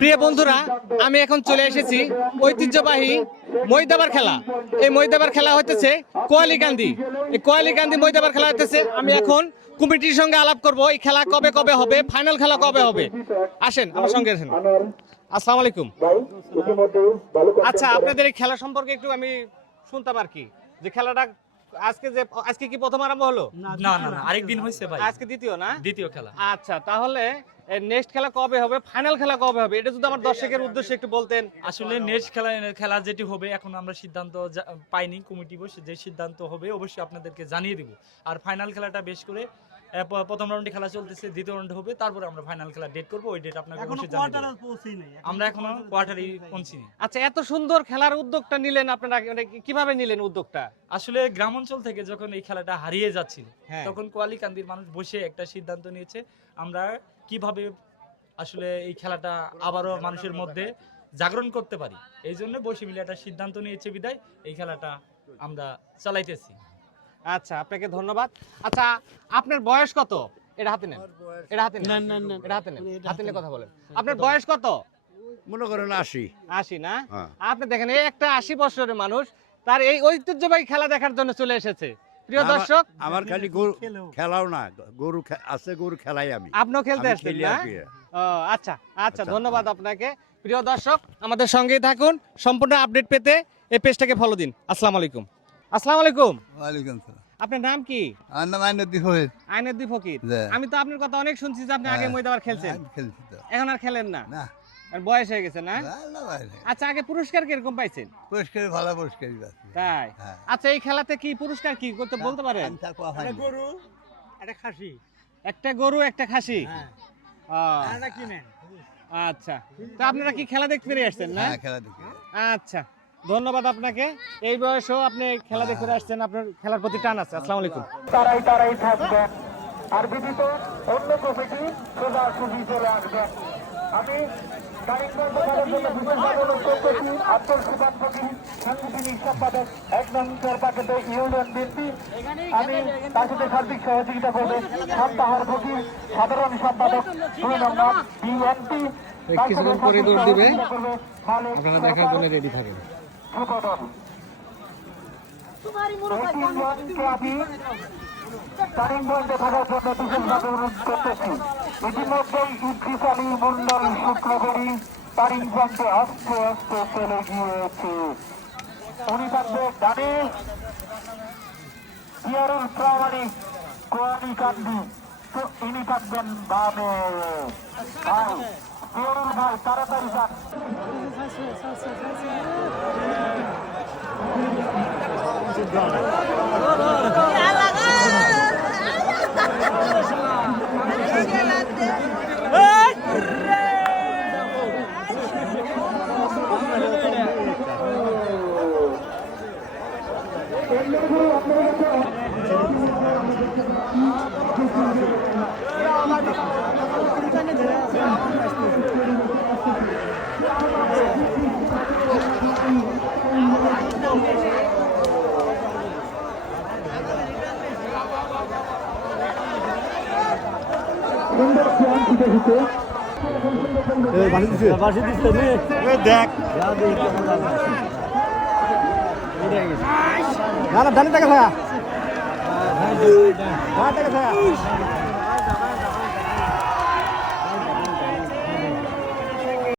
প্রিয় বন্ধুরা, আমি এখন চলে এসেছি ঐতিহ্যবাহী মৈদাবার খেলা। এই মৈদাবার খেলা হইতেছে কোয়ালিকান্দি। এই কোয়ালিকান্দি মৈদাবার খেলা হইতেছে। আমি এখন কমিটির সঙ্গে আলাপ করব এই খেলা কবে কবে হবে, ফাইনাল খেলা কবে হবে। আসেন আমার সঙ্গে আসেন। আসসালামু আলাইকুম। আচ্ছা, আপনাদের এই খেলা সম্পর্কে একটু আমি শুনতাম আর কি, যে খেলাটা আজকে কি প্রথম আরম্ভ হলো? না, আরেকদিন হইছে ভাই। আজকে দ্বিতীয় না? দ্বিতীয় খেলা। আচ্ছা, তাহলে নেক্সট খেলা কবে হবে, ফাইনাল খেলা কবে হবে, এটা যদি আমার দর্শকের উদ্দেশ্যে একটু বলতেন। আসলে নেক্সট খেলা যেটি হবে এখন আমরা সিদ্ধান্ত পাইনি, কমিটি বসে যে সিদ্ধান্ত হবে অবশ্যই আপনাদেরকে জানিয়ে দেব। আর ফাইনাল খেলাটা বেশ করে প্রথম রাউন্ডে খেলা চলতেছে, দ্বিতীয় রাউন্ড হবে, তারপরে আমরা ফাইনাল খেলা ডেট করব। ওই ডেট আপনাকে অবশ্যই জানিয়ে দেব। আমরা এখনো কোয়ার্টারে পৌঁছিনি। আচ্ছা, এত সুন্দর খেলার উদ্যোগটা নিলেন আপনারা, কিভাবে নিলেন উদ্যোগটা? আসলে গ্রাম অঞ্চল থেকে যখন এই খেলাটা হারিয়ে যাচ্ছিল হ্যাঁ, তখন কোয়ালিকান্দির মানুষ বসে একটা সিদ্ধান্ত নিয়েছে আমরা কিভাবে আসলে এই খেলাটা আবারও মানুষের মধ্যে জাগরণ করতে পারি। এই জন্য বসে মিলে একটা সিদ্ধান্ত নিয়েছে বিদায় এই খেলাটা আমরা চালাইতেছি। আচ্ছা, আপনাকে ধন্যবাদ। আচ্ছা, আপনার বয়স কত? এটা হাতে নেন, এটা হাতে নেন, এটা হাতে নেন, হাতে নিয়ে কথা বলেন। আপনার বয়স কত? মনে করেন 80। 80 না? আপনি দেখেন, এই একটা 80 বছরের মানুষ তার এই ঐতিহ্যবাহী খেলা দেখার জন্য চলে এসেছে। প্রিয় দর্শক, আমার খালি গরু খেলাও না, গরু আছে, গরু খেলাই আমি। আপনিও খেলতে আসছেন না? ও আচ্ছা আচ্ছা, ধন্যবাদ আপনাকে। প্রিয় দর্শক, আমাদের সঙ্গেই থাকুন সম্পূর্ণ আপডেট পেতে এই পেজটাকে ফলো দিন। আসসালামু আলাইকুম। আসসালামু আলাইকুম। ওয়ালাইকুম সালাম। আপনার নাম কি? আমার নাম আইনুদ্দিন ফকির। আইনুদ্দিন ফকির। আমি তো আপনার কথা অনেক শুনছি যে আপনি আগে ময়দাবার খেলছেন। খেলছি তো। এখন আর খেলেন না? না। আর বয়স হয়ে গেছে না? না ভাই। আচ্ছা, আগে পুরস্কার কিরকম পাইছেন? পুরস্কার ভালো পুরস্কারই পাচ্ছি। তাই? আচ্ছা, এই খেলাতে কি পুরস্কার কি করতে বলতে পারেন? একটা গরু, একটা খাসি। একটা গরু, একটা খাসি। হ্যাঁ। আচ্ছা, কিনেন। আচ্ছা, তো আপনারা কি খেলা দেখতে পেরে আসছেন না? হ্যাঁ, খেলা দেখি। আচ্ছা, ধন্যবাদ আপনাকে। এই বয়সেও আপনি খেলা দেখতে আসছেন, আপনার খেলার প্রতি টান আছে। আসসালামু আলাইকুম। তারাই থাকবেন, আর বিদিত অন্য কমিটি সোজাসুজি চলে আসবেন। আমি আব্দুল সুবান ফকির, সাংগঠনিক সম্পাদক ১ নং চরপাকেতে ইউনিয়ন বিএনপি। আমি তার সাথে সার্বিক সহযোগিতা করবেন সান্তাহার ফকির, সাধারণ সম্পাদক ২ নং বিএনপি। কিছুক্ষণ পরে দৌড় দিবে, আপনারা দেখার জন্য রেডি থাকেন। তারিখবন্ধে থাকার জন্য বিশেষভাবে অনুরোধ করতেছি। ইতিমধ্যেই ইদ্রিস আলী মন্ডল শুক্রবারী তারিখবন্ধে আস্তে আস্তে চলে গিয়েছে। উনি থাকবে ডানে, ইয়ারুল প্রামাণিক কোয়ালিকান্দি, তো ইনি থাকবেন বামে। ভাই ইয়ারুল ভাই, তাড়াতাড়ি যান। দেখ,